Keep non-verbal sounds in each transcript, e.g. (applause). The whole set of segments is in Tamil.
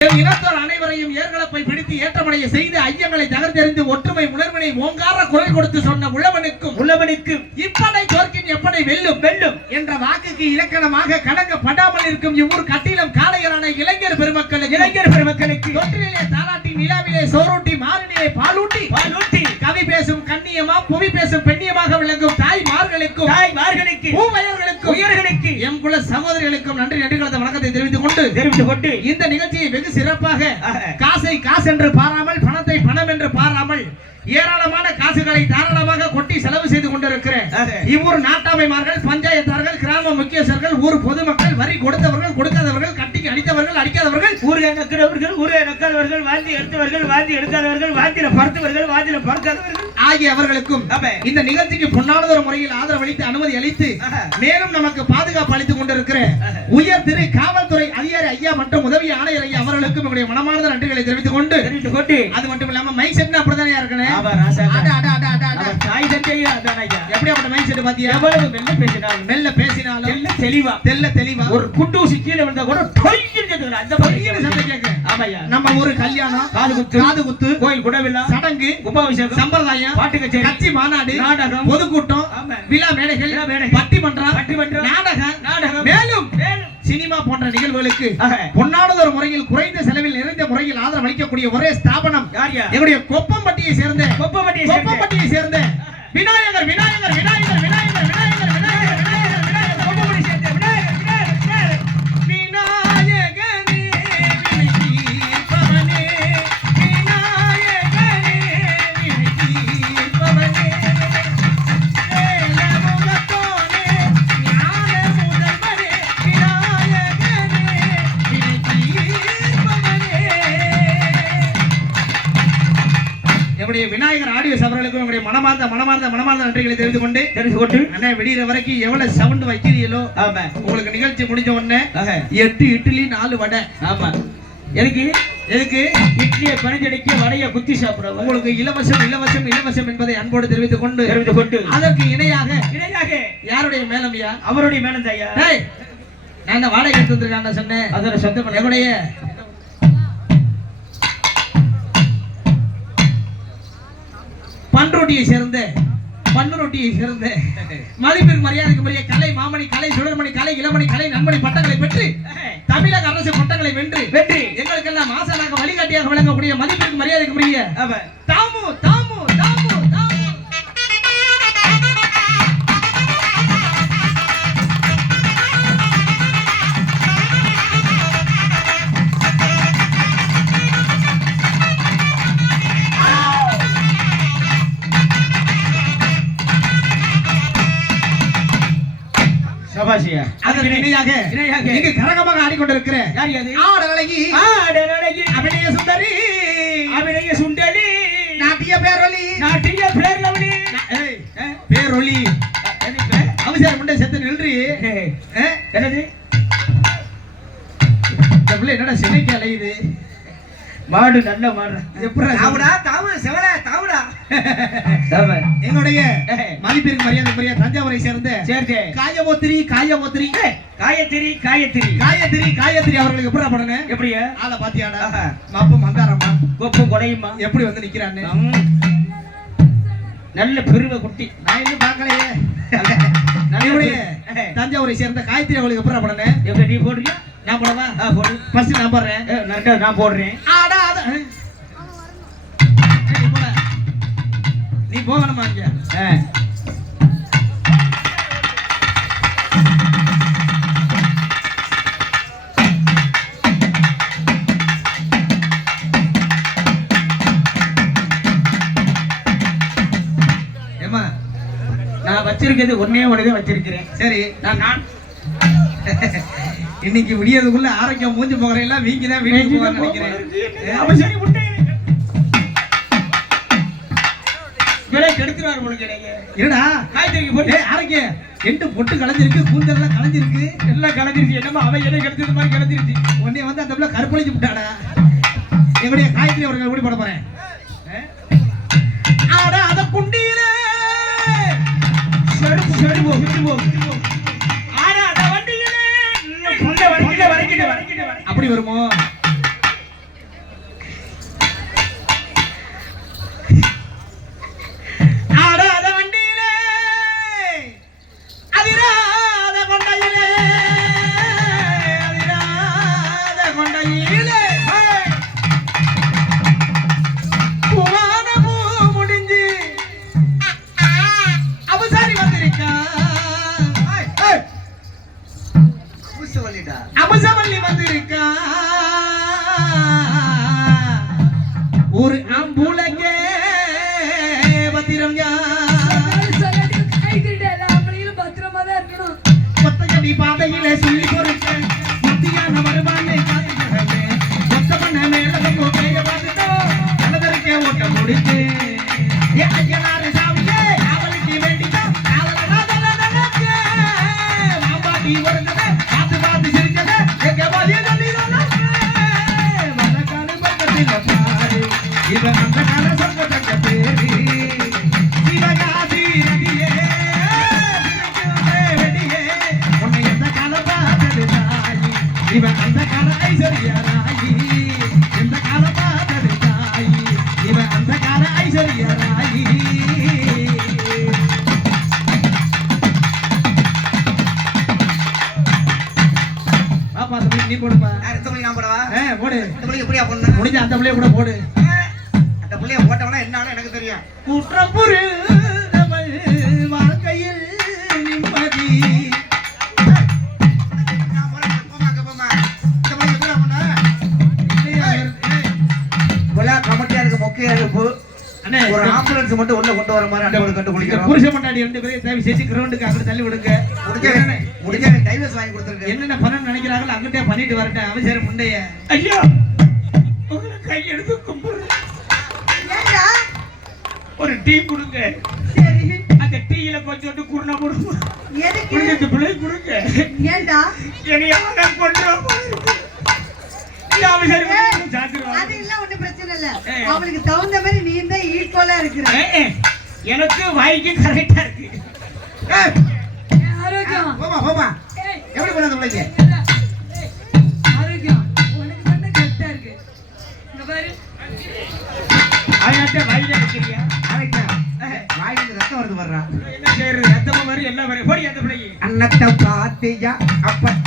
என் இனத்தோர் அனைவரையும் ஏர்களப்பை பிடித்து ஏற்றமடைய செய்து ஐயங்களை தகர்த்தெறிந்து ஒற்றுமை உணர்வினை ஓங்கார குரல் கொடுத்து சொன்ன உழவனுக்கும் உள்ளவனுக்கு இப்படை தோற்கின் எப்படை வெல்லும் வெல்லும். என்ற வாக்குக்கு இலக்கணமாக கடங்க படாமல் இருக்கும் இவ்வூர் கட்டிலம் காளையரான இளைஞர் பெருமக்களுக்கு இளைஞர் பெருமக்களுக்கு தொற்றிலே தாலாட்டி நிலாவிலே சோரூட்டி மாறினிலே பாலூட்டி. பாலூட்டி. கவி பேசும் கண்ணியமா புவி பேசும் பெண்ணியமாக விளங்கும் தாய்மார்களுக்கும் தாய்மார்களுக்கு பூவையர்களுக்கும் உயர்களுக்கு எம் குல சகோதரிகளுக்கும் நன்றி நன்றி கலந்த வணக்கத்தை தெரிவித்துக் கொண்டு தெரிவித்துக் கொண்டு இந்த நிகழ்ச்சியை வெகு சிறப்பாக. காசை காசு என்று பாராமல் பணத்தை பணம் என்று பாராமல் ஏராளமான காசுகளை தாராளமாக கொட்டி செலவு செய்து கொண்டிருக்கிற ஆஹா. இவ்வூர் நாட்டாமைமார்கள் பஞ்சாயத்தார்கள் கிராம முக்கியஸ்தர்கள் ஊர் பொதுமக்கள் வரி கொடுத்தவர்கள் கொடுக்காதவர்கள் கட்டிக்கு அடித்தவர்கள் அடிக்காதவர்கள் ஊரை நக்கிறவர்கள் ஊரை நக்காதவர்கள் வாந்தி எடுத்தவர்கள் வாந்தி எடுக்காதவர்கள் வாந்தியில படுத்தவர்கள் வாந்தியில படுக்காதவர்கள் ஆகிய அவர்களுக்கும். இந்த நிகழ்ச்சிக்கு பொன்னானதொரு முறையில் ஆதரவளித்து அனுமதி அளித்து. மேலும் நமக்கு பாதுகாப்பு அளித்துக் கொண்டிருக்கிற. உயர் திரு காவல்துறை அதிகாரி ஐயா மற்றும் உதவி ஆணையர் ஐயா அவர்களுக்கும் என்னுடைய மனமார்ந்த நன்றிகளை தெரிவித்துக் கொண்டு தெரிவித்துக் கொண்டு அது மட்டும் இல்லாம மைக் செட் அப்படிதானே இருக்கணும் தாய் தந்தையா அதான் ஐயா. எப்படி அப்படி மைக் செட் பாத்தியா எவ்வளவு மெல்ல பேசினாலும் மெல்ல பேசினாலும் மெல்ல தெளிவா தெல்ல தெளிவா ஒரு குண்டூசி கீழே விழுந்தா கூட டொய்ன்னு கேக்குதுங்க. அந்த மாதிரி பெரிய சத்தம் கேட்க ஆமாய்யா. நம்ம ஊரு கல்யாணம் காது குத்து காது குத்து கோயில் குடவிழா சடங்கு கும்பாபிஷேகம் சம்பிரதாயம் பாட்டு கச்சேரி கட்சி மாநாடு நாடகம் பொதுக்கூட்டம். விழா மேடைகள் விழா மேடைகள், பட்டிமன்றம் பட்டிமன்றம், நாடகம் நாடகம் மேலும் மேலும் சினிமா போன்ற நிகழ்வுகளுக்கு. பொன்னானதொரு முறையில் குறைந்த செலவில் நிறைந்த முறையில் ஆதரவு அளிக்கக்கூடிய ஒரே ஸ்தாபனம் யார்? எங்களுடைய கொப்பம்பட்டியை சேர்ந்த கொப்பப்பட்டியை சேர்ந்த கொப்பம்பட்டியை சேர்ந்த விநாயகர் விநாயகர் விநாயகர் என்னுடைய விநாயகர் ஆடியோஸ் அவர்களுக்கும் என்னுடைய மனமார்ந்த மனமார்ந்த மனமார்ந்த நன்றிகளை தெரிவித்துக் கொண்டு தெரிந்து கொண்டு அண்ணா விடிகிற வரைக்கும் எவ்வளவு சவுண்ட் வைக்கிறீங்களோ ஆமா. உங்களுக்கு நிகழ்ச்சி முடிஞ்ச உடனே. எட்டு இட்லி நாலு வடை. ஆமா. எனக்கு எதுக்கு? இட்லியை பணிஞ்சடிக்க வடைய குத்தி சாப்பிடுவோம் உங்களுக்கு இலவசம் இலவசம் இலவசம் என்பதை அன்போடு தெரிவித்துக் கொண்டு தெரிவித்துக் கொண்டு அதற்கு இணையாக இணையாக. யாருடைய மேலமையா அவருடைய டேய் நான் வாடகை எடுத்து வந்திருக்கான்னு சொன்னேன். அதோட சொந்த எங்களுடைய பன்ருட்டியை சேர்ந்த பன்னுரொட்டியை சேர்ந்த. மதிப்பிற்கு மரியாதைக்கு முறைய கலை மாமணி கலை சுடர்மணி கலை இளமணி கலை நன்மணி பட்டங்களை பெற்று தமிழக அரசு பட்டங்களை வென்று வெற்றி. எங்களுக்கெல்லாம் ஆசனாக வழிகாட்டியாக விளங்கக்கூடிய மதிப்பிற்கு மரியாதைக்கு முறைய ஆமா. தாமு தாமு தாமு சபாஷியா அதற்கு இணையாக இணையாக. இங்கு கரகமாக ஆடிக்கொண்டிருக்கிற யார் அது ஆடழகி ஆடலழகி அபிநய சுந்தரி. அபிநய சுண்டலி நாட்டிய பேரொலி. நாட்டிய ஏய், பேரொலி. அவசியம் முண்டை செத்து நில்றி. ஏ? என்னது? இந்த பிள்ளை என்னடா சினைக்கு அலையுது? மாடு நல்ல மாடு. எப்படி தாவுடா தாவு செவல தாவுடா. (laughs) ஏய். மதிப்பிற்கு மரியாதை பெரிய தஞ்சாவூரை சேர்ந்த சேர்த்தே. காயவோத்திரி காயவோத்திரி காயத்திரி காயத்திரி. காயத்திரி காயத்திரி அவர்களுக்கு எப்படி படனே? எப்படியா? ஆளை பாத்தியாடா. ஆஹா. மப்பு மந்தாரம்மா கொப்பு கொடையுமா எப்படி வந்து நிக்கிறான்னு. நல்ல பெருவ குட்டி. நான் இன்னும் பார்க்கலையே. நம்முடைய தஞ்சாவூரை சேர்ந்த காயத்ரி அவளுக்கு எப்படி படனே? எப்படி நீ போடுறியா? நான் போடவா? போடு. ஃபர்ஸ்ட் நான் போடுறேன். நான் போடுறேன். ஆடா. நீ போகணுமா இங்க? நான் வச்சிருக்கிறது ஒன்னே ஒன்று வச்சிருக்கிறேன். சரி நான் நான். இன்னைக்கு விடியதுக்குள்ள ஆரோக்கியம் மூஞ்சி போகிற எல்லாம் வீங்கி தான் போகணும்னு நினைக்கிறேன். எடுத்துறாரு உங்களுக்கு என்னடா? காய்கறிக்கு போட்டு. அரைக்க எண்டு பொட்டு கலைஞ்சிருக்கு கூந்தல் எல்லாம் எல்லாம் கலைஞ்சிருக்கு என்னமா அவன் என்ன கிடைச்சது மாதிரி கிடைச்சிருச்சு உடனே வந்து அந்த பிள்ளை கருப்பழிச்சு விட்டாடா. எங்களுடைய காய்கறி அவர்கள் ஓடி போட போறேன். ஆட அத குண்டியில செடுப்பு செடுப்பு விட்டுபோ ஆட அத வண்டியில. வரைக்கிட்டு வரைக்கிட்டு. அப்படி வருமோ? போடு. எப்படியா பொண்ணு முடிஞ்ச அந்த பிள்ளைய கூட போடு. அந்த பிள்ளைய போட்டவனா என்ன எனக்கு தெரியும். குற்றப்புரிந்தவள் ஒரு ஆம்புலன்ஸ் மட்டும் உள்ள கொண்டு வர மாதிரி அண்ணன் கண்டு குளிக்கிறோம் புருஷ மண்டாடி ரெண்டு பேரையும் தயவு செஞ்சு கிரவுண்டுக்கு அங்கிட்டு தள்ளி விடுங்க முடிஞ்ச முடிஞ்ச டைவர்ஸ் வாங்கி கொடுத்துருக்கு என்னென்ன பண்ணணும்னு நினைக்கிறாங்களோ அங்கிட்டே பண்ணிட்டு வரட்டும் அவசரம் முண்டைய. ஐயா உங்களை கையெடுத்து கும்பிடுறேன். ஏண்டா? ஒரு டீ கொடுங்க. சரி. அந்த டீயில கொஞ்சோண்டு குருணை கொடுங்க எதுக்கு? கொடுங்க இந்த பிள்ளை கொடுங்க. ஏண்டா? என்னையான கொண்டு அவசரம் ஏய், அது இல்ல. அவளுக்கு தகுந்த மாதிரி நீ தான் ஈக்குவலா இருக்கிற. எனக்கு வாய்க்கு கரெக்டா இருக்கு. ஏய், ஆரோக்கியம். போம்மா போம்மா. எப்படி பண்ண அந்த பிள்ளைக்கு? ஆரோக்கியம். உனக்கு மட்டும் கரெக்டா இருக்கு. இந்த பாரு. அதனால வாயில வைக்கிறியா கரெக்டா வாயில ரத்தம் வருது வர்றா என்ன செய்யறது? ரத்தமா மாதிரி எல்லாம் வரும் போடி அந்த பிள்ளைக்கு. அன்னத்தை பாத்தியா அப்பத்த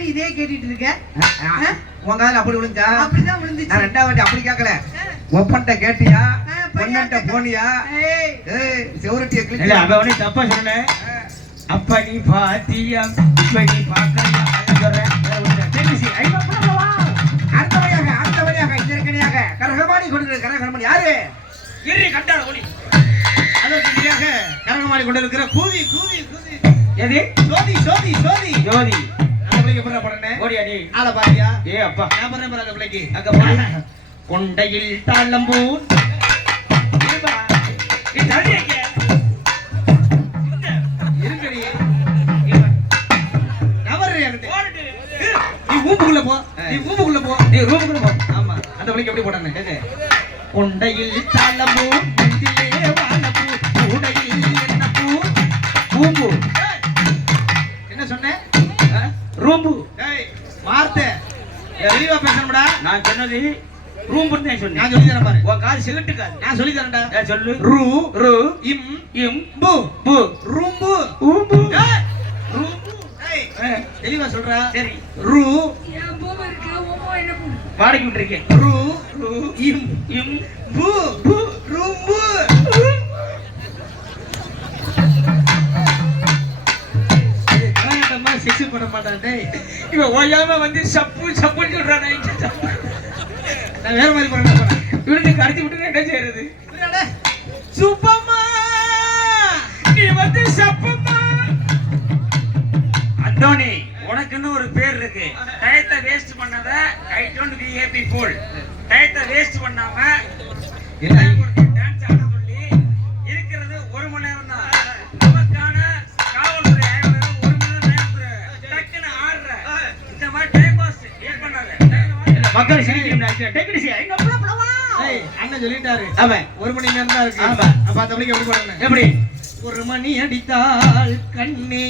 பத்தியான்னு இதே கேட்டுட்டு இருக்க. ஆ? உன் காதுல அப்படி விழுந்தா? அப்படிதான் நான் விழுந்துச்சு ரெண்டாவது வாட்டி அப்படி கேட்கல ஒப்பன்ட்ட கேட்டியா? பொண்ணன்ட்ட போனியா? ஏய், ஏய் செவரட்டிய இல்ல கிளிக் அவ உடனே தப்பா சொல்லல அப்ப நீ பாத்தியா? இப்ப நீ பாக்கறியா அதான் சொல்றேன். வேற ஒண்ணும் இல்ல. தெரிஞ்சுச்சு. ஐயோ, போடா, வா. அடுத்த வழியாக அடுத்த வழியாக இதற்கனியாக கரகமாடி கொடுக்கிற கரகமணி. யாரு? இரு, கண்டாள ஒளி. அதற்குடியாக கரகமாடி கொண்டு இருக்கிற கூதி கூதி கூதி எது? சோதி சோதி சோதி. ஜோதி பிள்ளைக்கு பிறந்த படனே ஓடியா நீ ஆளை பாத்தியா ஏ அப்பா நான் பிறந்த பிறந்த பிள்ளைக்கு அங்க போடு. கொண்டையில். நீ. இருக்கடி. நவரு. நீ ஊம்புக்குள்ள போ நீ ஊம்புக்குள்ள போ நீ ரூமுக்குள்ள போ. ஆமா அந்த பிள்ளைக்கு எப்படி போட்டானே? கொண்டையில் தாளம்பூ ரூம்பு. வார்த்தை தெளிவா பேசணும்டா. நான் சொன்னது ரூம்புன்னு தான் சொன்னேன். நான் சொல்லி தரேன் பாரு. உன் காது சிகட்டு காது நான் சொல்லி தரேன்டா சொல்லு. ரூ ரூ இம் இம் பு. பு. ரூம்பு. ரூம்பு. தெளிவா சொல்றா. சரி. ரூ. வாடகை விட்டுருக்கேன். ரூ. ரூ இம் இம் பு. பு. ரூம்பு. செக்ஸ் பண்ண இவன் ஓயாம வந்து சப்பு சப்புன்னு சொல்றான். நான் வேற மாதிரி பண்ண போறேன் இவனுக்கு கடத்தி விட்டு என்ன செய்யறது? சுப்பம்மா! நீ வந்து சப்பமா அந்தோனி உனக்குன்னு ஒரு பேர் இருக்கு. டயத்தை வேஸ்ட் பண்ணாத I don't be happy full டயத்தை வேஸ்ட் பண்ணாம எங்க புள்ள புள்ளவா? ஏய், அண்ணன் சொல்லிட்டாரு. ஆமா. ஒரு மணி நேரம் தான் இருக்கு. ஆமா. மணிக்கு எப்படி ஒரு மணி அடித்தால் கண்ணே